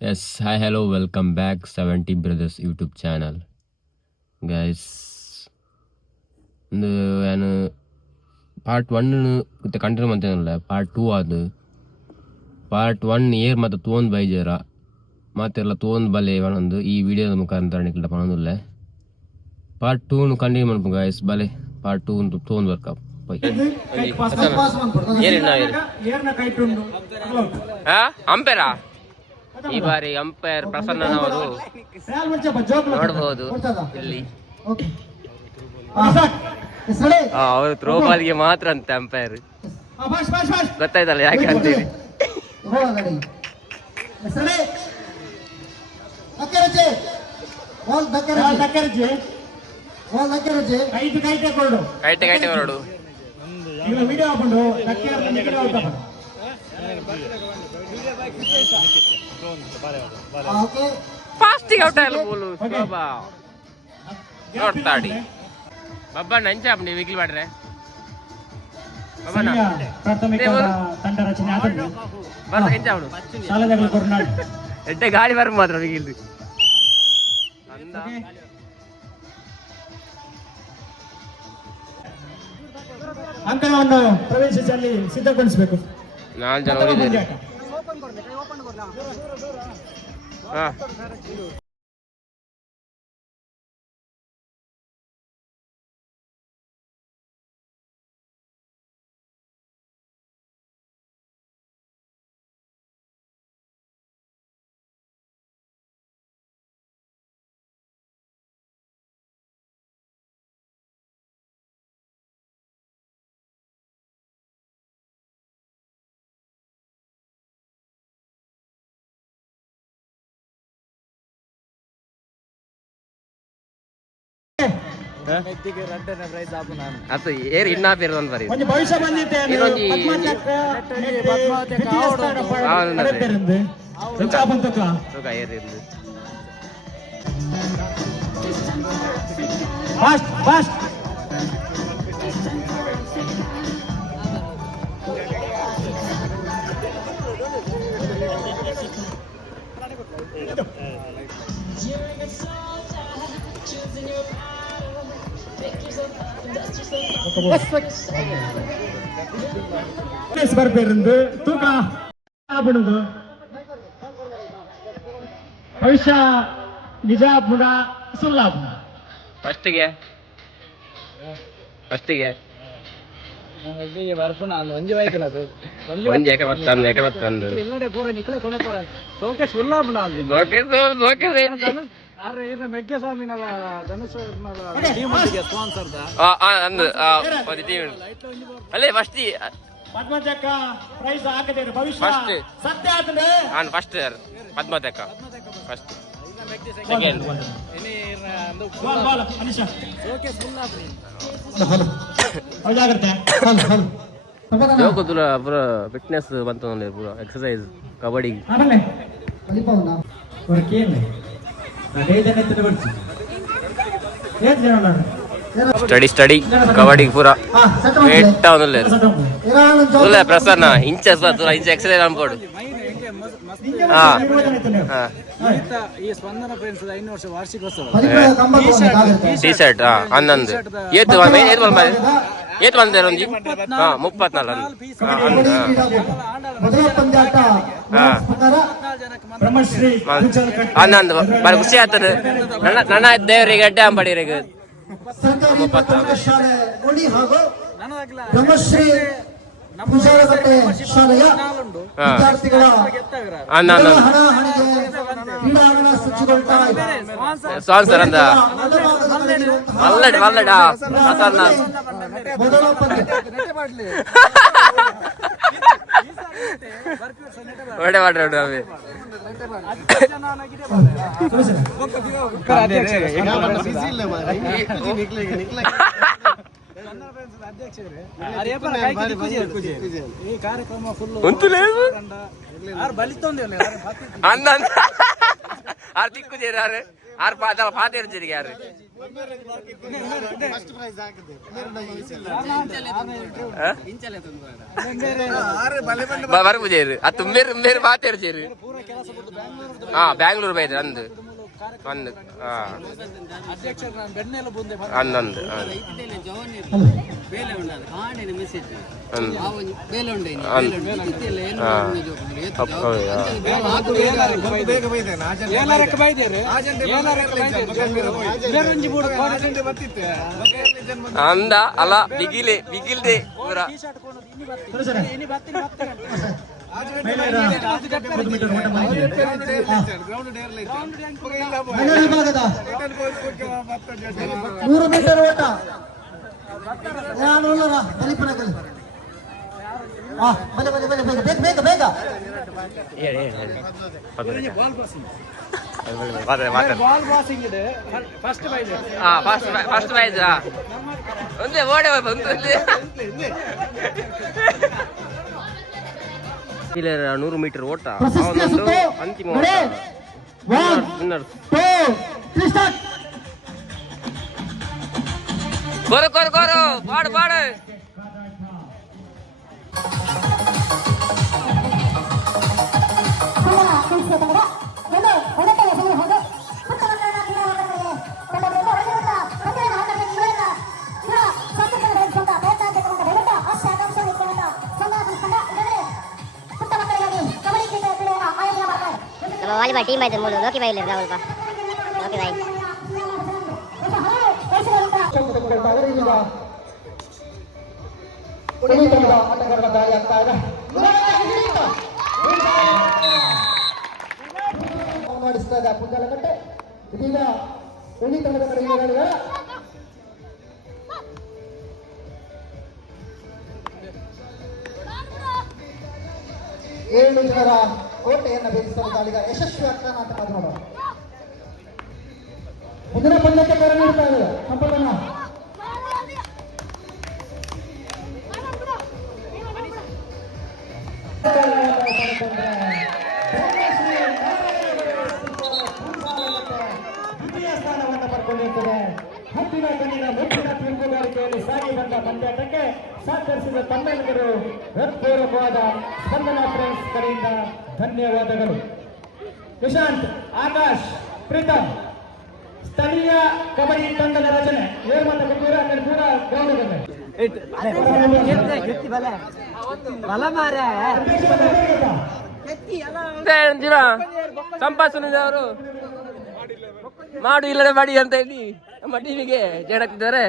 Yes, hi, hello, welcome back 70 Brothers YouTube channel. Guys, ನಾನು part 1 ಮತ್ತೆ continue ಮಾಡ್ತೇನಲ್ಲ, part 2 ಅದು part 1 air ಮತ್ತು ತೋಂದು ಬೈಜರ ಮಾತೆಲ್ಲ ತೋಂದು ಬಲೆ ಒಂದೊಂದು ಈ ವಿಡಿಯೋದ ಮುಖಾಂತರ ನಿಕ್ಕಿಲ್ಲ ಪಣೊಂದುಲ್ಲೆ ಪಾರ್ಟ್ 2 ಕಂಟಿನ್ಯೂ ಮಾಡ್ಬೇಕು ಗಾಯ್ಸ್. ಬಲೆ ಪಾರ್ಟ್ 2 ತೋಂದು ವರ್ಕ ಅಂಪೇರಾ ಈ ಬಾರಿ ಅಂಪೈರ್ ಪ್ರಸನ್ನನವರು ನೋಡಬಹುದು ಇಲ್ಲಿ. ಅವರು ಥ್ರೋಬಾಲ್ಗೆ ಮಾತ್ರ ಅಂತೆ ಅಂಪೈರ್, ಗೊತ್ತಾಯ್ತಲ್ಲ ಯಾಕೆ ಅಂತೀರಿ. ಕೈಟೆ ಕೈಟೆ ಹೊರಡು ಫಾಸ್ಟಿಗೆ ಔಟ್ ಆಗಲ್ಲ ಬೋಲು ಶೋಭಾ ನೋಡ್ತಾಡಿ ಬಬ್ಬಣ್ಣ ಹೆಂಚಾಪ್ ನೀವು ವಿಗಿಲ್ ಮಾಡ್ರೆ ಎಡ್ಡೆ ಗಾಳಿ ಬರ ಮಾತ್ರ ವಿಗಿಲ್ ಅಂಕಣವನ್ನು ಪ್ರವೇಶಿಸಲು ಸಿದ್ಧಗೊಳಿಸಬೇಕು. 4 ಜನ ಹೋಗಿದ್ದಾರೆ. ಅದು ಏರ್ ಇನ್ನ ಬೇರೆ ಒಂದು ಬರೀ ಬರ್ಬೇರಂದು ತೂಕ ಬಿಡುದು ಭವಿಷ್ಯ ನಿಜಾಪುರ ಸುಲ್ಲಾಪುರ ಫಸ್ಟಿಗೆ ಬರ್ಪುಣ ಒಂಜಿ ಬೈಕಲ್ಲ ಅದು ಒಂಜಿ ಏಕೆ ಬರ್ತಂದು ಎಲ್ಲಡೆ ಪೂರ ನಿಕ್ಲೆ ಕೊನೆ ಪೂರ ಸೋಕೆ ಸುಲ್ಲಾಪುಣ ಅದು ಮೆಗ್ಗಸ್ವಾಮಿನಲ್ಲ ಸ್ಪಾನ್ಸರ್ದ ಅಲ್ಲೇ ಫಸ್ಟ್ ಪದ್ಮಚಕ್ಕ ಪ್ರೈಸ್ ಹಾಕದೇರು ಭವಿಷ್ಯ ಸತ್ಯ ಆದ್ರೆ ನಾನು ಫಸ್ಟ್ ಪದ್ಮಚಕ್ಕ ಫಸ್ಟ್ ಸೆಕೆಂಡ್ ಪೂರ ಫಿಟ್ನೆಸ್ ಬಂತು ಪೂರ ಎಕ್ಸರ್ಸೈಸ್ ಕಬಡ್ಡಿ ಸ್ಟಡಿ ಕಬಡ್ಡಿ ಪೂರ ವೇಟ್ ಅವನಲ್ಲೇ ಪ್ರಸನ್ನ ಇಂಚಸ್ ಎಕ್ಸರ್ಸೈಸ್ ಅನ್ಬೋಡು. ಟಿ ಶರ್ಟ್ 11 ಏತ್ ಬಂದ ಒಂಜಿ 34 11 ಬಾರಿ ಖುಷಿ ಆಗ್ತದೆ. ನನ್ನ ದೇವರಿಗೆ ಅಡ್ಡೆ ಅಂಬಡಿರಿಗೆ 34 ಪೂಜಾರಕಟ್ಟೆ ಶಾಲೆಯ ವಿದ್ಯಾರ್ಥಿಗಳ ಕ್ರೀಡಾಂಗಣ ಶುಚಿಗೊಳ್ತಾ ಸ್ಪಾನ್ಸರ್ ಅಂತ ಮೊದಲ ಒಳ್ಳೆ ಮಾಡ್ರಿ ಈ ಕಾರ್ಯಕ್ರಮ ಫುಲ್ ಆರು ತಿಕ್ಕು ಯಾರು ಪಾತೆ ಯಾರು ಬರಬುಜೇರು ಅದು ಮೇರು ಮೇರು ಮಾತಾಡ್ಸೇರು ಹಾ ಬ್ಯಾಂಗ್ಳೂರ್ ಬೈದ್ರೆ ಅಂದು ಅಂದು ಅಂದಂದು ಅಂದ ಅಲ್ಲ ಬಿಗಿಲೆ ಬಿಗಿಲ್ದೆ ಪೂರ ವಿಭಾಗದ 100 ಮೀಟರ್ ಓಟ ಬಲಿಪುರಗಳು ಬೇಗ ಬೇಗ ಫಸ್ಟ್ ಪ್ರೈಸ್ ಒಂದೇ ಓಡೆ ಬಂದು 100 ಮೀಟರ್ ಓಟ ಅಂತಿಮ ಕೊರು ಕೊರು ಕೊರು ಪಾಡು ಪಾಡು ವಾಲಿಬಾಲ್ ಟೀಮ್ ಆಯ್ತು ಮೂರು ಲೋಕಿ ಬಾಯಿ ಇಲ್ಲ ರಾಹುಲ್ ಲೋಕಿ ಬಾಯಿ ಮಾಡಿಸಿದಾಗ ಪುಂಜಾಲಕಟ್ಟೆ ಇದೀಗ ಉಳಿ ತಂಡದ ಕಡೆಗೆ 7 ಜನರ ಕೋಟೆಯನ್ನು ಭೇದಿಸಲು ದಾಳಿಗಾರ ಯಶಸ್ವಿ ಆಗ್ತಾನ ಅಂತ ಕಾದು ನೋಡೋಣ. ಮುಂದಿನ ಪಂದ್ಯಕ್ಕೆ ಕರೆ ನೀಡ್ತಾ ಇದೆ ಸಂಪೂರ್ಣ ದ್ವಿತೀಯ ಸ್ಥಾನವನ್ನು ಪಡ್ಕೊಂಡಿರ್ತದೆ. ಹತ್ತಿನ ಕಣ್ಣಿನ ಮುಚ್ಚಿನ ತೀರ್ಪುಗಾರಿಕೆಯಲ್ಲಿ ಸಾಗಿ ಬಂದ ಪಂದ್ಯಾಟಕ್ಕೆ ಸಹಕರಿಸಿದ ತಮ್ಮೆಲ್ಲರೂ ಹೃತ್ಪೂರ್ವಕವಾದ ಸ್ಪಂದನಾ ಫ್ರೆಂಡ್ಸ್ ಕಡೆಯಿಂದ ಧನ್ಯವಾದಗಳು. ನಿಶಾಂತ್, ಆಕಾಶ್, ಪ್ರೀತಮ್ ಸ್ಥಳೀಯ ಕಬಡ್ಡಿ ತಂಡದ ರಚನೆ ಏರ್ಮತ ಪೂರ ಗ್ರೌಂಡ್ ಸಂಪಾಸನೆ ಅವರು ಮಾಡು ಇಲ್ಲದೆ ಮಾಡಿ ಅಂತ ಹೇಳಿ ನಮ್ಮ ಟಿವಿಗೆ ಜಡಕ್ತಿದ್ದಾರೆ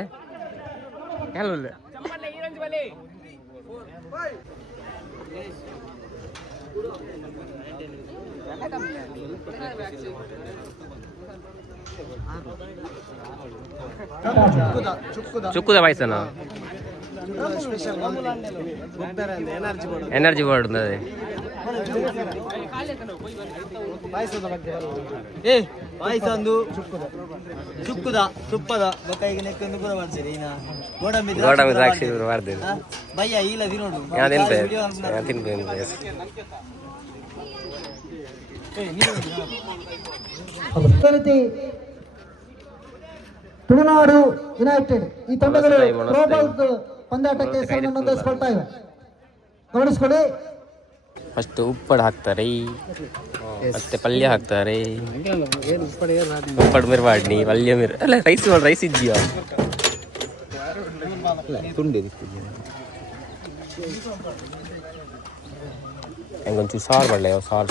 ಕೆಲವಿಲ್ಲ. ಚುಕ್ಕುದ ಪಾಯಸನ ಎನರ್ಜಿ ಬೋರ್ಡ್ ఉన్నది ಪಾಯಸಂದು ಚುಕ್ಕುದ ತುಪ್ಪದ ಕೈಗೆ ನೆಕ್ಕೊಂದು ಕೂಡ ಮಾಡ್ತೀರಿ ಗೋಡಂಬಿ ದ್ರಾಕ್ಷಿ ಮಾಡ್ತೀರಿ ಭಯ್ಯ ಇಲ್ಲ ತಿನ್ನೋಡು ತುಳುನಾಡು ಯುನೈಟೆಡ್ ಈ ತಂಡಗಳು ಥ್ರೋಬಾಲ್ ಪಂದ್ಯಾಟಕ್ಕೆ ನೋಂದಾಯಿಸಿಕೊಳ್ತಾ ಇವೆ, ಗಮನಿಸಿಕೊಳ್ಳಿ. ಫಸ್ಟ್ ಉಪ್ಪಡು ಹಾಕ್ತಾರೆ, ಮತ್ತೆ ಪಲ್ಯ ಹಾಕ್ತಾರೆ. ಉಪ್ಪಡು ಮಿರ್ ಮಾಡಿ ಪಲ್ಯ ಮಿರ್ ಅಲ್ಲ ರೈಸ್ ಇದೆಯಾ ಹೆಂಗೊಂಚೂರು ಸಾರು ಮಾಡಲ ಸಾರು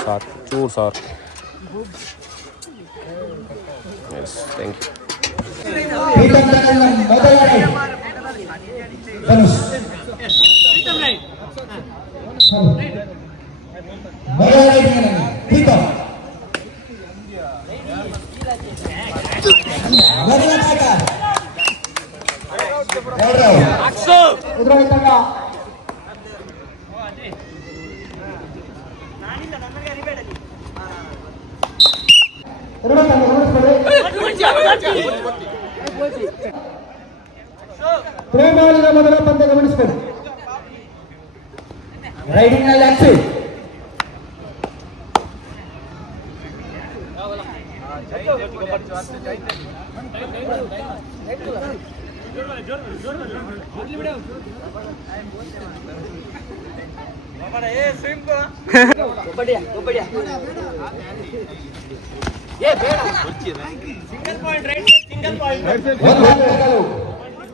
ಚೂರು ಸಾರು. ಎಸ್ ಥ್ಯಾಂಕ್ ಪ್ರೇಮಾಳಿನ ಮೊದಲ ಪಂದ್ಯ ಗಮನಿಸಿಕೊಳ್ಳಿ. ರೈಡಿಂಗ್ ನಲ್ಲಿ ಆಕ್ಟಿವ್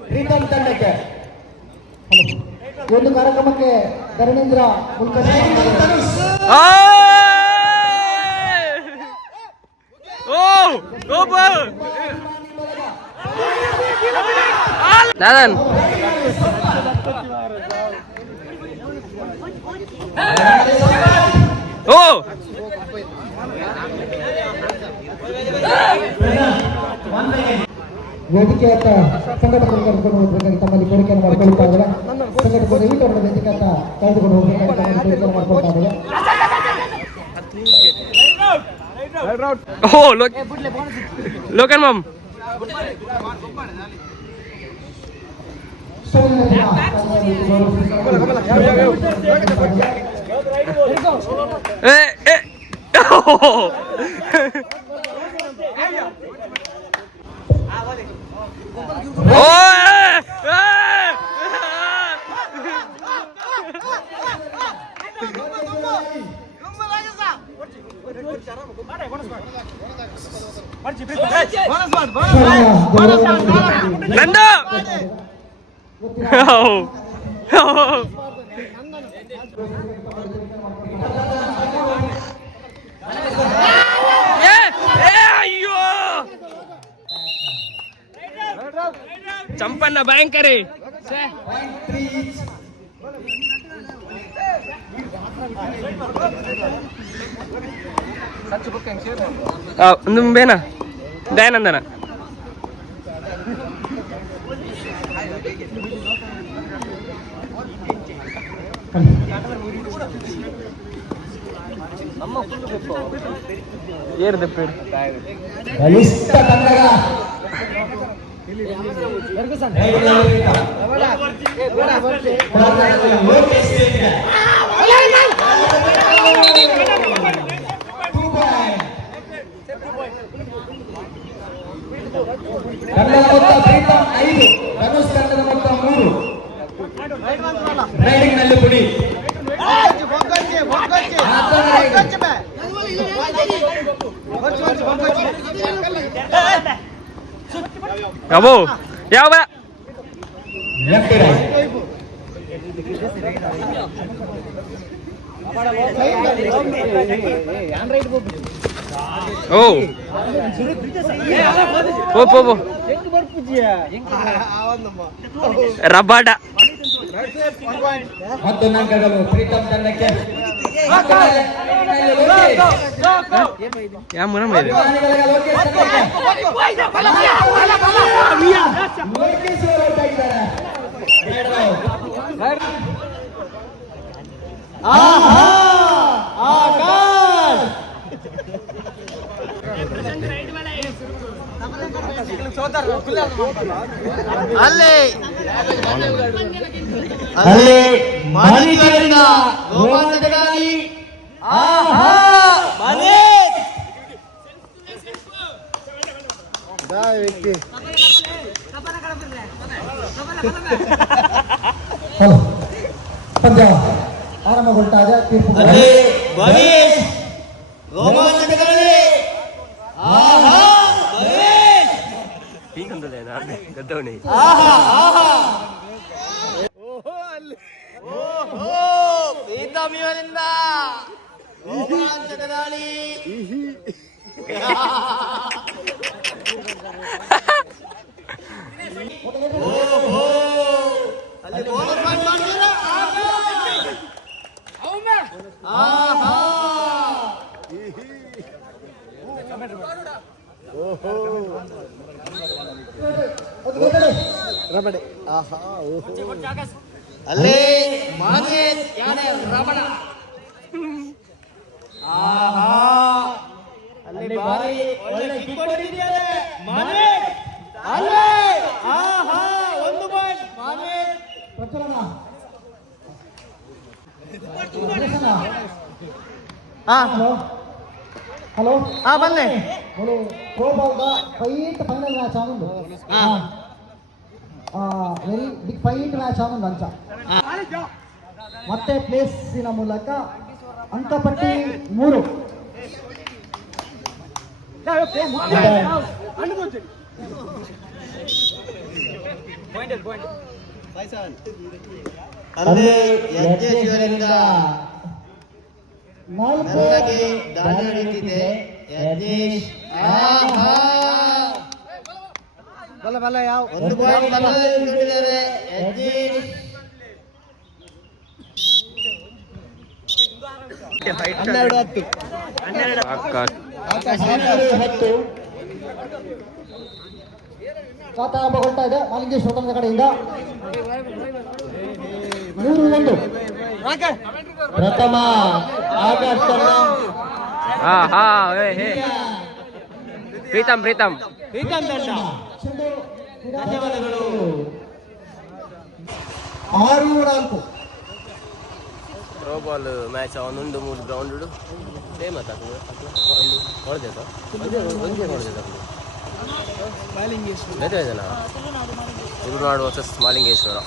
ಪ್ರೀತಮ್ ತಂಡಕ್ಕೆ ಒಂದು ಕಾರ್ಯಕ್ರಮಕ್ಕೆ ಧರಣೇಂದ್ರ ಕುಲಕರ್ಣಿ दादन ओ ವೇದಿಕೆ ಅಂತ ಸಂಘಟಕರು ಕರೆದುಕೊಂಡು ಹೋಗ್ಬೇಕಾಗಿ ತಮ್ಮಲ್ಲಿ ಕೋರಿಕೆಯನ್ನು ಮಾಡಿಕೊಳ್ತಾ ಇದ್ದಾರೆ. ಸಂಘಟಕರು ಈ ತರದ ವೇದಿಕೆ ಅಂತ ಕರೆದುಕೊಂಡು ಹೋಗ್ಬೇಕಾಗಿ ತಮ್ಮಲ್ಲಿ ಕೋರಿಕೆಯನ್ನು ಮಾಡಿಕೊಳ್ತಾ ಇದ್ದಾರೆ. ओ लोकन मम नंदो अय्यो चंपन्न भयंकर बेना दयानंदन ಬಲಿಷ್ಠ ತಂಡಗಳ ತಂಡದ ಮೊತ್ತ ಪ್ರೀತಮ್ 5, ಧನುಷ್ ತಂಡದ ಮೊತ್ತ 3. ರೈಡಿಂಗ್ ನಲ್ಲಿ ಪುಡಿ अबो ಯಾವ ಲೆಫ್ಟ್ ರೈಟ್ ओ पो पो रबाಡ ಮತ್ತು ಅಂಕಗಳು ಪ್ರೀತಮ್ ತಂಡಕ್ಕೆ. ಯಾ ಮುನ ಮೇಲೆ ಅಲ್ಲಿ ಮಾನಿಕರಿಂದ ರೋಮಾಂಚನಕಾರಿ ಪಂದ್ಯ ಆರಂಭಗೊಳ್ತಾ ಇದೆ. ತೀರ್ಪು ಗದ್ದವಣಿ ಪ್ರೀತಮಿಯವರಿಂದ ರೋಮಾಂಚಕ ದಾಳಿ. ಅಲ್ಲಿ ಬೋನಸ್ ಪಾಯಿಂಟ್ ಮಾಡ್ತೀರಾ? ರಬಡೆ ಅಲ್ಲೇ ಮಾಂಗೇಶ್ ಯಾನೆ ರಬಡ ಅಲ್ಲಿ ಬಾರಿ ಒಳ್ಳೆ ಕಿಕ್ ಕೊಟ್ಟಿದೆಯಲ್ಲ ಮಾಂಗೇಶ್ ಅಲ್ಲೇ ಒಂದು ಪಾಯಿಂಟ್ ಮಾಂಗೇಶ್ ಪ್ರಚಲನ ಹಲೋ ಹಾ ಬಲ್ಲೆ बोले थ्रो बॉल दा ಫೈಟ್ ಫೈನಲ್ ಮ್ಯಾಚ್ ಆಗುಂಡು ವೆರಿ ಬಿಗ್ ಫೈಟ್ ಮ್ಯಾಚ್ ಆಗುಂಡು ಅಂಚ ಮತ್ತೆ ಪ್ಲೇಸಿನ ಮೂಲಕ ಅಂಕಪಟ್ಟಿ 3 ಅಲ್ಲಿ ಯಜ್ಞೇಶ್ವರಿಂದ 4 ದಾಳಿ ನಡೀತಿದೆ ಯಜ್ಞೇಶ್ ಬಲ್ಲ ಬಲ್ಲ ಯಾವ 1 ಪಾಯಿಂಟ್ ಬಲ್ಲಿದ್ದಾರೆ ಯಜ್ಞೇಶ್ 12-10 ಆಕಾಶ್ 12-10 ಆರಂಭಗೊಳ್ತಾ ಇದೆ ಮಾಲಿಂಗೇಶ್ವರ ತಂಡದ ಕಡೆಯಿಂದ 3-1 ಪ್ರಥಮ ಆಕಾಶ್ ತಂಡ ಪ್ರೀತಮ್ ಚೆಂಡು ಧನ್ಯವಾದಗಳು 6-4 ಥ್ರೋ ಬಾಲ್ ಮ್ಯಾಚ್ ಅವನೊಂದು 3 ಗ್ರೌಂಡ್ ಸೇಮ್ ಆತ ಹೊಡೆದ ತುಳುನಾಡು ವರ್ಸಸ್ ಮಾಲಿಂಗೇಶ್ವರ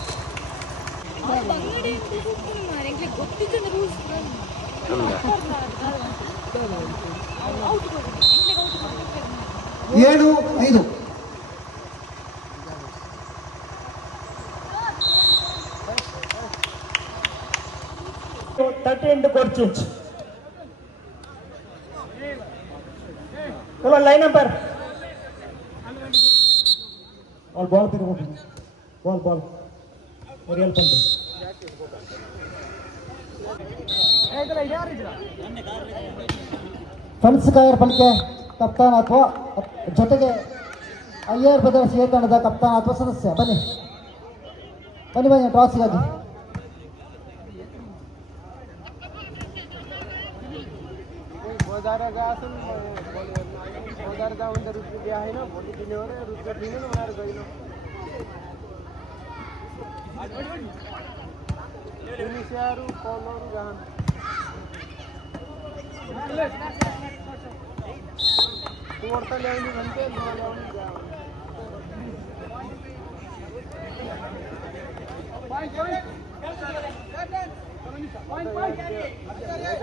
ಏಳು 5 13 court change. Come on, line number. Ball ತಿರುಗು. Ball. Real punch. ಫನ್ಸ್ಕಾಯರ್ ಪಲ್ಕೆ Kaptan ಅಥವಾ ಜೊತೆಗೆ ಅಯ್ಯರ್ ಬ್ರದರ್ಸ್ ಎ ತಂಡದ ಕಪ್ತಾನ್ ಅಥವಾ ಸದಸ್ಯ ಬನ್ನಿ ಟಾಸಿಗಾಗಿ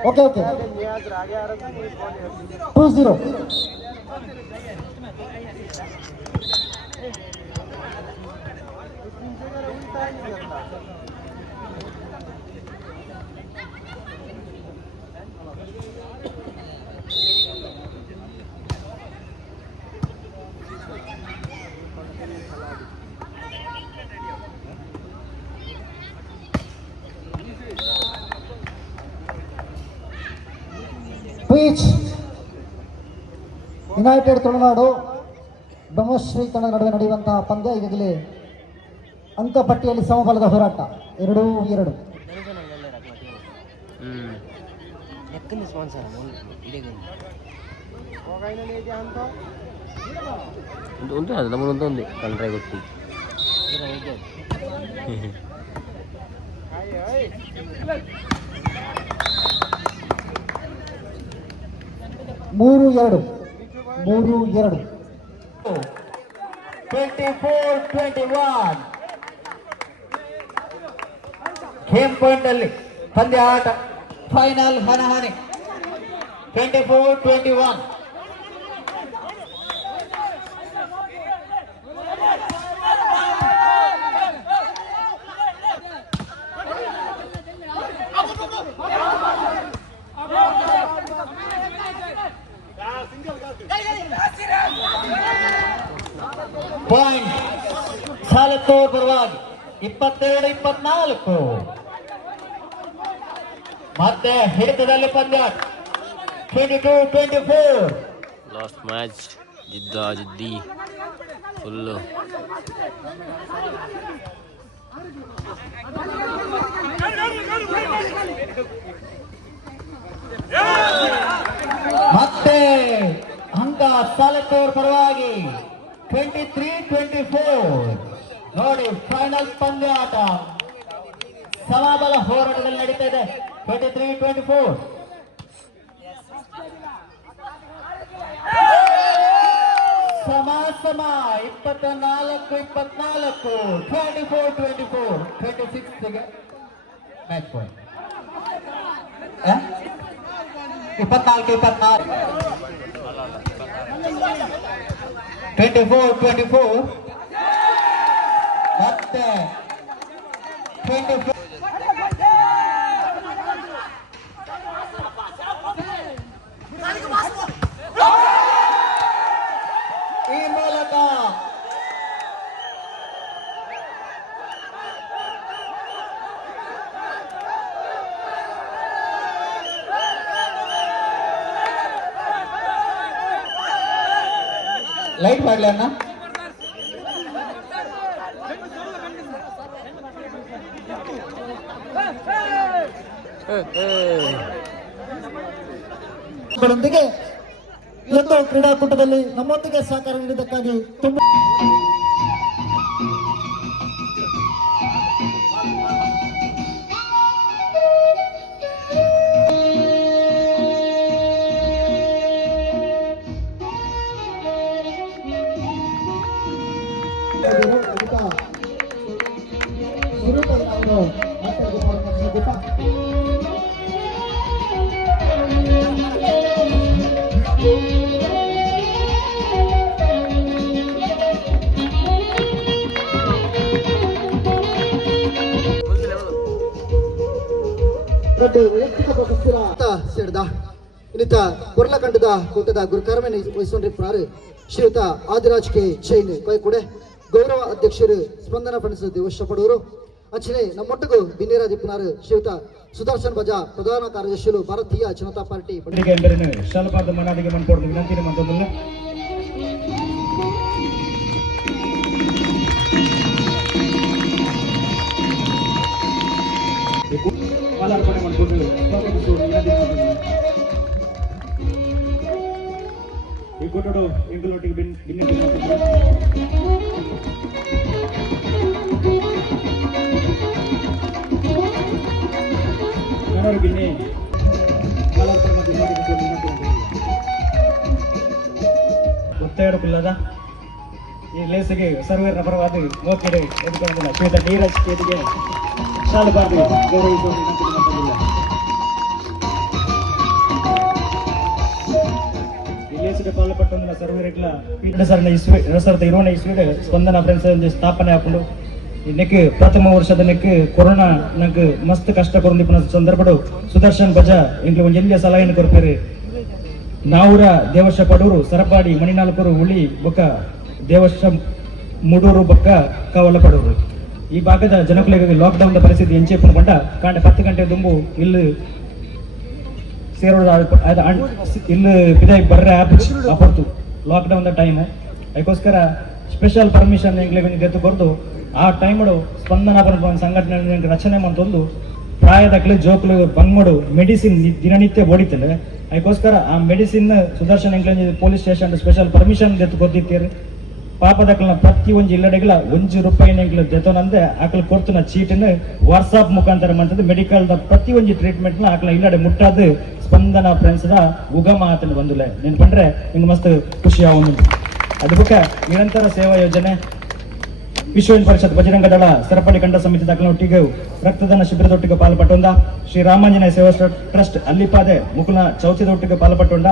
ಓಕೆ 2-0 ಪೀಚ್ ಯುನೈಟೆಡ್ ತುಳುನಾಡು ಬ್ರಹ್ಮಶ್ರೀ ತಂಡ ನಡುವೆ ನಡೆಯುವಂತಹ ಪಂದ್ಯ ಈಗಾಗಲೇ ಅಂಕಪಟ್ಟಿಯಲ್ಲಿ ಸಮಬಲದ ಹೋರಾಟ 2-2 ఉంది అది ముందు ఉంది కలర్ కొట్టి 3-2 24-21 ಗೇಮ್ ಪಾಯಿಂಟ್ ಅಲ್ಲಿ ಪಂದ್ಯ ಆಟ ಫೈನಲ್ ಹಣಾಹಣಿ 24-21 ಪಾಯಿಂಟ್ ಸಾಲತ್ತೂರ್ ಪರವಾಗಿ 22-24 ಮತ್ತೆ ಹಿಡಿತದಲ್ಲಿ ಪಂದ್ಯ 22-24 ಲಾಸ್ಟ್ ಮ್ಯಾಚ್ ಜಿದ್ದಿ ಫುಲ್ಲು ಮತ್ತೆ ಅಂಕ ಸಾಲತ್ತೂರ್ ಪರವಾಗಿ 23-24 ನೋಡಿ ಫೈನಲ್ ಪಂದ್ಯಾಟ ಸಮಬಲ ಹೋರಾಟದಲ್ಲಿ ನಡೀತಾ ಇದೆ 23-24 ಸಮ 24-24 24-24 26 ಮ್ಯಾಚ್ ಪಾಯಿಂಟ್ 24-24 ಮತ್ತೆ 24 ಈ ಮೂಲಕ ಲೈಟ್ ಮಾಡಲಿ ಅಣ್ಣ. ಗಳೊಂದಿಗೆ ಈ ಒಂದು ಕ್ರೀಡಾಕೂಟದಲ್ಲಿ ನಮ್ಮೊಂದಿಗೆ ಸಹಕಾರ ನೀಡಿದ್ದಕ್ಕಾಗಿ ತುಂಬ ವೈಯಕ್ತಿಕ ಪ್ರಶಸ್ತಿರ ಸೇರಿದ ಇನ್ನಿತ ಕೊರ್ಲಕಂಡದ ಕೂಟದ ಗುರುಕರ್ಮನೆ ವಹಿಸಿಕೊಂಡಿರುತ್ತಾರೆ ಶ್ರೀಯುತ ಆದಿರಾಜ್ ಕೆ ಜೈನ್ ಕೊಯ್ಕುಡೆ ಗೌರವ ಅಧ್ಯಕ್ಷರು ಸ್ಪಂದನ ಫ್ರೆಂಡ್ಸ್ ದೇವಶಪಡೂರು ಅಚ್ಚನೆ ನಮ್ಮೊಟ್ಟಿಗೂ ಬಿನ್ನೇರಾದಿಪ್ಪನಾರು ಶ್ರೀಯುತ ಸುದರ್ಶನ್ ಬಜಾ ಪ್ರಧಾನ ಕಾರ್ಯದರ್ಶಿಗಳು ಭಾರತೀಯ ಜನತಾ ಪಾರ್ಟಿ ಶಾಲಪಾದ ಮನಾದಿಗೆ ಮನ್ಪೋಡು ವಿನಂತಿನ ಮತ್ತೊಂದು ಮಾಲಾರ್ಪಣೆ ಮಾಡಿಕೊಂಡು ಸ್ವಾಗತಿಸುವ ಈ ಕೂಟೋಡು ಎಂಗಳೊಟ್ಟಿಗೆ ಭಿನ್ನತೆ ಕನ್ನಡ ಭಿನ್ನೆ ಮಾಲಾರ್ಪಣೆ ಗೊತ್ತಾಡಕ್ಕಿಲ್ಲದ ಈ ಲೇಸಿಗೆ ಸರ್ವೇರ್ನ ಪರವಾದ ಮೋಕೆಡೆ ಎದುಕೊಂಡಿಲ್ಲ ಶ್ವೇತ ನೀರಜ್ ಕೇದಿಗೆ ಶಾಲಪಾದ ಗೌರವಿಸುವ ಪಾಲ್ಪಟ್ಟೊಂದಿನ ಸರ್ವೇರ್ಗಳ ಪೀಠ ಸರ್ನ ಇಸ್ವಿ 2020 ಇಸ್ವಿಡ್ ಸ್ಪಂದನ ಫ್ರೆಂಡ್ಸ್ ಸ್ಥಾಪನೆ ಹಾಕೊಂಡು ನೆಕ್ ಪ್ರಥಮ ವರ್ಷದ ನೆಕ್ ಕೊರೋನಾ ನಂಗೆ ಮಸ್ತ್ ಕಷ್ಟ ಕೊರೊಂದಿಪ್ಪನ ಸಂದರ್ಭಡು ಸುದರ್ಶನ್ ಬಜಾ ಇಂಗ್ಲಿ ಒಂದು ಎಲ್ಲಿಯ ಸಲಹೆಯನ್ನು ಕೊರಪೇರಿ ನಾವೂರ ದೇವಶ ಪಡೂರು ಸರಪಾಡಿ ಮಣಿನಾಲ್ಕೂರು ಹುಳಿ ಬೊಕ್ಕ ದೇವಶ ಮೂಡೂರು ಬೊಕ್ಕ ಕಾವಲ ಪಡೂರು ಈ ಭಾಗದ ಜನಕುಲಿಗೆ ಲಾಕ್ಡೌನ್ ಪರಿಸ್ಥಿತಿ ಎಂಚೆಪ್ಪುಕೊಂಡ ಕಾಂಡ 10 ಗಂಟೆ ದುಂಬು ಇಲ್ಲಿ ಸೇರೋದು ಇಲ್ಲಿ ಬಿದಾಯ ಬರ್ರೆ ಅಪರ್ತು ಲಾಕ್ಡೌನ್ ಟೈಮು ಅದಕ್ಕೋಸ್ಕರ ಸ್ಪೆಷಲ್ ಪರ್ಮಿಷನ್ ಎಂಗ್ಲಿಗೆ ಗೆದ್ದು ಕೊರ್ದು ಆ ಟೈಮಡು ಸ್ಪಂದನ ಸಂಘಟನೆ ರಚನೆ ಮಂತೊಂದು ಪ್ರಾಯದಕ್ಲೆ ಜೋಕ್ಲು ಬಂಗ್ಮಡು ಮೆಡಿಸಿನ್ ದಿನನಿತ್ಯ ಓಡಿತಲೆ ಅದಕ್ಕೋಸ್ಕರ ಆ ಮೆಡಿಸಿನ್ ಸುದರ್ಶನ್ ಎಂಗ್ಲೇಜ್ ಪೊಲೀಸ್ ಸ್ಟೇಷನ್ ಸ್ಪೆಷಲ್ ಪರ್ಮಿಷನ್ ಗೆದ್ದು ಕೊದ್ದಿತ್ತೀರಿ ಪಾಪದಕ್ಲ ಪ್ರತಿ ಒಂದು ಇಲ್ಲಡೆಗಳ ₹1 ಎಂಗ್ಲ ದೆತೋನಂದೆ ಆಕಲ್ ಕೊಡ್ತುನ ಚೀಟನ್ನು ವಾಟ್ಸಾಪ್ ಮುಖಾಂತರ ಮಾಡ್ತದೆ ಮೆಡಿಕಲ್ ದ ಪ್ರತಿ ಒಂದು ಟ್ರೀಟ್ಮೆಂಟ್ ನ ಆಕಲ ಇಲ್ಲಡೆ ಮುಟ್ಟಾದ ಸ್ಪಂದನ ಫ್ರೆಂಡ್ಸ್ ದ ಉಗಮ ಆತನ ಬಂದುಲೆ ನೀನು ಬಂದ್ರೆ ನಿಂಗೆ ಮಸ್ತ್ ಖುಷಿ ಆವನು ಅದು ಬುಕ್ಕ ನಿರಂತರ ಸೇವಾ ಯೋಜನೆ ವಿಶ್ವ ಹಿಂದೂ ಪರಿಷತ್ ಬಜರಂಗ ದಳ ಸರಪಳಿ ಕಂಡ ಸಮಿತಿ ದಾಖಲೊಟ್ಟಿಗೆ ರಕ್ತದಾನ ಶಿಬಿರದೊಟ್ಟಿಗೆ ಪಾಲ್ಪಟ್ಟೊಂಡ ಶ್ರೀ ರಾಮಾಂಜನೇಯ ಸೇವಾ ಟ್ರಸ್ಟ್ ಅಲ್ಲಿಪಾದೆ ಮುಕುಲ ಚೌತಿದೊಟ್ಟಿಗೆ ಪಾಲ್ಪಟ್ಟೊಂಡ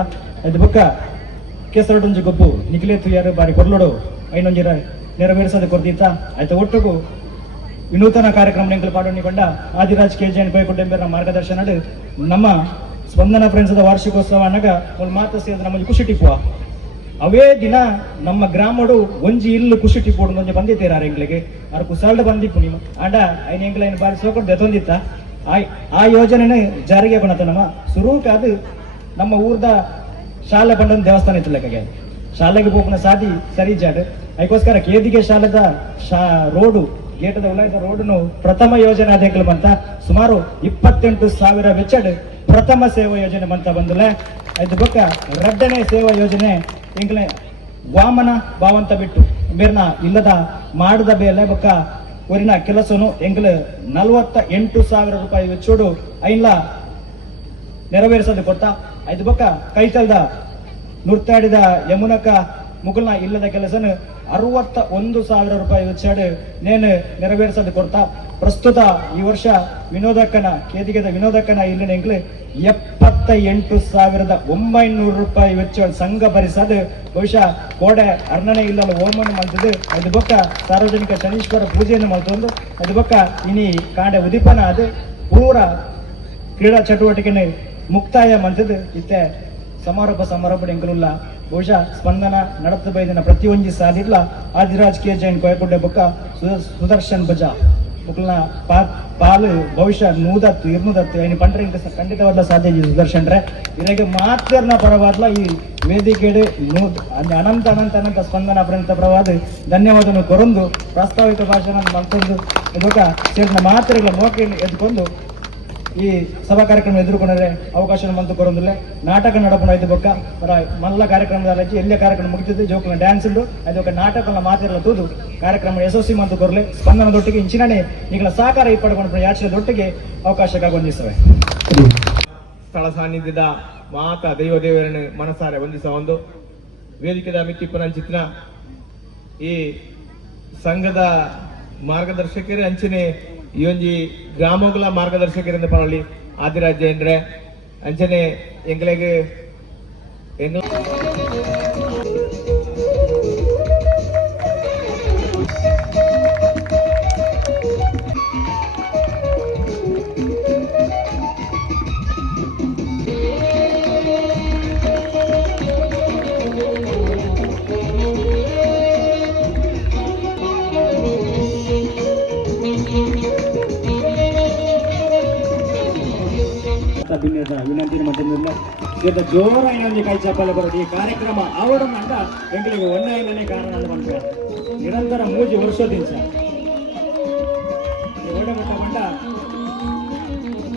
ಅದು ಬುಕ್ಕ ಕೆಸರಡೊಂಜಿ ಗೊಬ್ಬು ನಿಖಿಲೇತು ಯಾರು ಬಾರಿ ಕೊರ್ಲೋಡು ಐನೊಂಜಿರ ನೆರವೇರಿಸದ ಕೊರ್ದಿತ್ತ ಆಯ್ತು ಒಟ್ಟಿಗೂ ವಿನೂತನ ಕಾರ್ಯಕ್ರಮ ನೆಂಕಲು ಪಾಡೊಂಡಿಕೊಂಡ ಆದಿರಾಜ್ KJN ಕೊಯ್ಕೊಟ್ಟೆಂಬರ ಮಾರ್ಗದರ್ಶನ ನಮ್ಮ ಸ್ಪಂದನ ಫ್ರೆಂಡ್ಸ್ ವಾರ್ಷಿಕೋತ್ಸವ ಅನ್ನಗ ಒಂದು ಮಾತು ಸೇರಿದ ನಮ್ಮಲ್ಲಿ ಖುಷಿ ಟಿಪ್ಪುವ ಅವೇ ದಿನ ನಮ್ಮ ಗ್ರಾಮಡು ಒಂಜಿ ಇಲ್ಲು ಖುಷಿ ಟಿಪ್ಪು ಒಂಜಿ ಬಂದಿತ್ತೀರ ಎಂಗ್ಲಿಗೆ ಅವ್ರ ಕುಸಾಲ್ಡ್ ಬಂದಿಪ್ಪು ನೀವು ಆಂಡ ಐನ ಎಂಗ್ಲೈನ್ ಬಾರಿ ಸೋಕೊಟ್ಟು ದೆತೊಂದಿತ್ತ ಆ ಯೋಜನೆ ಜಾರಿಗೆ ಬಂದತ್ತ ನಮ್ಮ ಸುರೂಕಾದು ನಮ್ಮ ಊರ್ದ ಶಾಲೆ ಬಂಡೊಂದು ದೇವಸ್ಥಾನ ಇತ್ತು ಲೆಕ್ಕಗೆ ಶಾಲೆಗೆ ಹೋಗ್ನ ಸಾದಿ ಸರಿ ಜಾಡ್ ಅದಕ್ಕೋಸ್ಕರ ಕೇದಿಗೆ ಶಾಲೆದ ರೋಡು ಗೇಟದ ಉಲಾಯ್ದ ರೋಡ್ನು ಪ್ರಥಮ ಯೋಜನೆ ಅದೇಂಗ್ಲು ಬಂತ ಸುಮಾರು 28,000 ವೆಚ್ಚಡ್ ಪ್ರಥಮ ಸೇವಾ ಯೋಜನೆ ಬಂತ ಬಂದಲೆ ಅದು ಬೊಕ್ಕ ರಡ್ಡನೇ ಸೇವಾ ಯೋಜನೆ ಎಂಗ್ಲೆ ವಾಮನ ಭಾವಂತ ಬಿಟ್ಟು ಮೇರ್ನ ಇಲ್ಲದ ಮಾಡದ ಬೇಲೆ ಬೊಕ್ಕ ಊರಿನ ಕೆಲಸನು ಎಂಗ್ಲು ₹48,000 ವೆಚ್ಚೋಡು ಐನ್ಲ ನೆರವೇರಿಸೋದು ಕೊಟ್ಟ ಐದು ಬೊಕ್ಕ ಕೈತಲ್ದ ನುರ್ತಾಡಿದ ಯಮುನಕ ಮುಗುಲ್ನ ಇಲ್ಲದ ಕೆಲಸನ 61,000 ರೂಪಾಯಿ ವೆಚ್ಚಾಡು ನೇನು ನೆರವೇರಿಸೋದು ಕೊಡ್ತಾ ಪ್ರಸ್ತುತ ಈ ವರ್ಷ ವಿನೋದಕ್ಕನ ಕೇದಿಗೆದ ವಿನೋದಕ್ಕನ ಇಲ್ಲಿನ ಎಂಕ್ಲು 78,900 ರೂಪಾಯಿ ವೆಚ್ಚ ಸಂಘ ಭರಿಸದು ಬಹುಶಃ ಕೋಡೆ ಅರ್ಣನೆ ಇಲ್ಲಲ್ಲ ಹೋಮವನ್ನು ಮಾಡ್ತಿದ್ದು ಅದು ಬೊಕ್ಕ ಸಾರ್ವಜನಿಕ ಶನೀಶ್ವರ ಪೂಜೆಯನ್ನು ಮಾಡ್ತೊಂದು ಅದು ಬೊಕ್ಕ ಇನಿ ಕಾಂಡೆ ಉದೀಪನ ಅದು ಪೂರ ಕ್ರೀಡಾ ಚಟುವಟಿಕೆನ ಮುಕ್ತಾಯ ಮಾಡ್ತಿದ್ದು ಇತ್ತೆ ಸಮಾರೋಪ ಎಂಕಲುಲ್ಲ ಬಹುಶಃ ಸ್ಪಂದನ ನಡತ ಬೈದಿನ ಪ್ರತಿಯೊಂದು ಸಾಧಿರ್ಲ ಆದಿರಾಜ್ ಕೆ ಜೈನ್ ಕೊಯಕುಡ್ಡೆ ಬೊಕ್ಕ ಸುದರ್ಶನ್ ಬಜಾ ಮುಕ್ಲನ ಪಾಲು ಬಹುಶಃ 100 ಐನು ಪಂಡ್ರೆ ಇಂಕ ಖಂಡಿತವಾದ ಸಾಧ್ಯ ಸುದರ್ಶನ್ ರೇ ಇರಾಗೆ ಮಾತ್ರನ ಪರವಾದ್ಲ ಈ ವೇದಿಕೆಡೆ ಅನಂತ ಸ್ಪಂದನ ಪ್ರಂತ ಪ್ರವಾದ ಧನ್ಯವಾದವನ್ನು ಕೊರೊಂದು ಪ್ರಾಸ್ತಾವಿಕ ಭಾಷಣ ಮಲ್ತೊಂದು ಇದೊಕ ಸೇರಿನ ಮಾತ್ರೆಗಳ ಮೋಕೆಯನ್ನು ಎದ್ಕೊಂಡು ಈ ಸಭಾ ಕಾರ್ಯಕ್ರಮ ಎದುರುಕೊಂಡ್ರೆ ಅವಕಾಶ ಮಂತು ಕೊರೊಂದಿಲ್ಲ ನಾಟಕ ನಡಪನ ಐದು ಬೊಕ್ಕ ಬರ ಮಲ್ಲ ಕಾರ್ಯಕ್ರಮದ ಎಲ್ಲೇ ಕಾರ್ಯಕ್ರಮ ಮುಗಿತಿದ್ದು ಜೋಕುಲ ಡ್ಯಾನ್ಸ್ ಉಂಡು ಅದೊಕ ನಾಟಕನ ಮಾತೆಲ್ಲ ತೂದು ಕಾರ್ಯಕ್ರಮ ಯಶಸ್ವಿ ಮಂತು ಕೊರಲೆ ಸ್ಪಂದನದೊಟ್ಟಿಗೆ ಇಂಚಿನನೆ ಈಗಲ ಸಹಕಾರ ಇಪ್ಪಡ್ಕೊಂಡು ಯಾಚನೆದೊಟ್ಟಿಗೆ ಅವಕಾಶಕ್ಕಾಗೊಂದಿಸ್ತವೆ. ಸ್ಥಳ ಸಾನ್ನಿಧ್ಯದ ಮಾತಾ ದೇವರನ್ನು ಮನಸಾರೆ ವಂದಿಸುವ ಒಂದು ವೇದಿಕೆದ ಮಿತ್ತಿಪ್ಪನ ಚಿತ್ರ ಈ ಸಂಘದ ಮಾರ್ಗದರ್ಶಕರೇ ಅಂಚನೆ ಈ ಒಂಜಿ ಗ್ರಾಮಗಳ ಮಾರ್ಗದರ್ಶಕರಿಂದ ಪರಲಿ ಆದಿರಾಜ್ ಜೈನ್ರೆ ಅಂಚನೆ ಎಂಗ್ಲೆಗೆ ವಿನಂತಿ ಮತ್ತೆ ಜೋರ ಇನ್ನೊಂದು ಕೈ ಚಪ್ಪಲೆ ಬರೋದು ಈ ಕಾರ್ಯಕ್ರಮ ಅವರನ್ನ ಅಂತ ಎಂಗಳಿಗೆ ಒಂದೇ ಕಾರಣ ಬಂದ ನಿರಂತರ ಮೂಜಿ ವರ್ಷದಿಂದ ಒಳ್ಳೆ ಮಟ್ಟ ಮಂಡ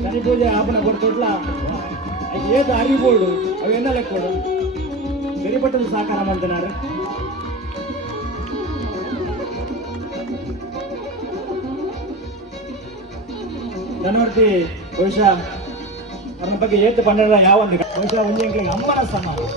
ಶನಿ ಪೂಜೆ ಆಪಣ ಕೊಡ್ತೋಟ್ಲ ಏದು ಅರಿಬೋಡು ಅವೆಲ್ಲ ಲೆಕ್ಕೋಡು ಗರಿಪಟ್ಟದ ಸಹಕಾರ ಮಾಡ್ತಾನಾರು ಧನ್ವರ್ತಿ ಬಹುಶಃ ಅವ್ರ ಬಗ್ಗೆ ಏತು ಪಂಡ ಯಾವೊಂದು ಬಹುಶಃ ಒಂದು ಎಂಕ್ಲಿಗೆ ಅಮ್ಮನ ಸಮ ಹರಿ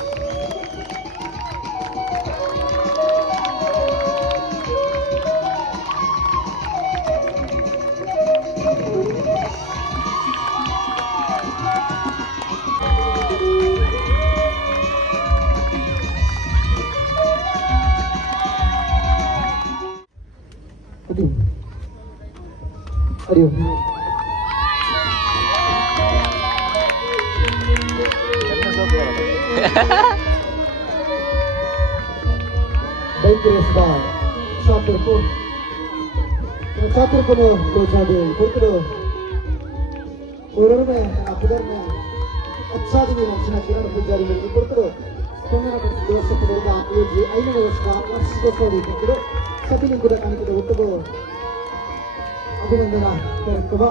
शातिरपुर को जादे कुर्कड़ो कोरर में अकबर में अच्छा दिन मंचना किरण पुजारी में कुर्कड़ो तोंगरा दोस्त पुरोगा ये जी आईने व्यवस्था अस्को सोडी कुर्कड़ो सभी ने गुड़ा कानी के उठबो अभिनंदना करकबा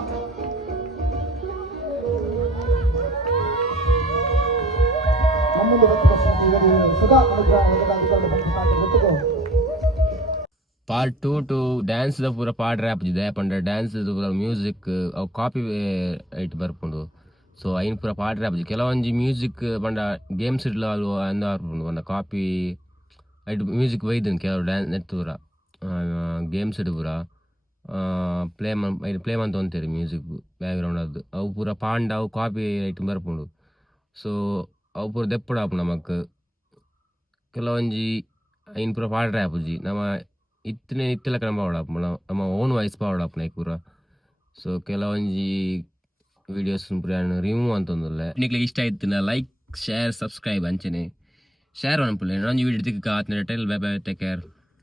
ಪಾರ್ಟ್ 2 ಟು ಡ್ಯಾನ್ಸ್ ದ ಪೂರ ಪಾಡ್ ರ್ಯಾಪ್ ಇದೆ ಪಂಡ ಡ್ಯಾನ್ಸ್ ಪೂರ ಮ್ಯೂಸಿಕ್ ಅವು ಕಾಪಿ ಐಟ್ ಬರ್ಪುಂಡು ಸೊ ಐನ್ ಪೂರ ಪಾಡ್ ರ್ಯಾಪ್ ಕೆಲವೊಂಜಿ ಮ್ಯೂಸಿಕ್ ಪಂಡ ಗೇಮ್ಸ್ ಇಡ್ಲ ಅಂದ ಬರ್ಪುಂಡು ಪಂಡ ಕಾಪಿ ಐಟ್ ಮ್ಯೂಸಿಕ್ ಒಯ್ದು ಕೆಲವು ಡ್ಯಾನ್ಸ್ ನೆತ್ತು ಪೂರ ಗೇಮ್ಸ್ ಇಡು ಪೂರ ಪ್ಲೇ ಮಂತ ಅಂತೀರಿ ಮ್ಯೂಸಿಕ್ ಬ್ಯಾಕ್ಗ್ರೌಂಡ್ ಅದು ಅವು ಪೂರ ಪಾಂಡ ಅವು ಕಾಪಿ ಐಟ್ ಬರ್ಪುಂಡು ಸೊ ಅವು ಪೂರ ದೆಪ್ಪುಡು ನಮಕ್ ಕೆಲವೊಂಜಿ ಐನ್ ಪೂರ ಪಾಡ್ ರ್ಯಾಪ್ ಜಿ ನಮ್ಮ ಇತ್ತಿನ ಕ್ರಮ ಪಾಡಪ್ಪ ನಮ್ಮ ಓನ್ ವಾಯ್ಸ್ ಪಾಡಪ್ಪ ಪೂರ ಸೊ ಕೆಲವೊಂಜಿ ವಿಡಿಯೋಸ್ ಪೂರ ರಿಮೂವ್ ಅಂತಂದಿಲ್ಲ ನಿಕ್ಲಿಗೆ ಇಷ್ಟ ಆಯ್ತು ಲೈಕ್ ಶೇರ್ ಸಬ್ಸ್ಕ್ರೈಬ್ ಅಂಚನೆ ಶೇರ್ ಅನ್ಪುಲ್ಲ ನಾನು ವಿಡಿಯೋ ತಿಕ್ಕ ಆತ್ನ ಟೈಲ್ ಬೈ ಬೈ ಟೇಕ್ ಕೇರ್.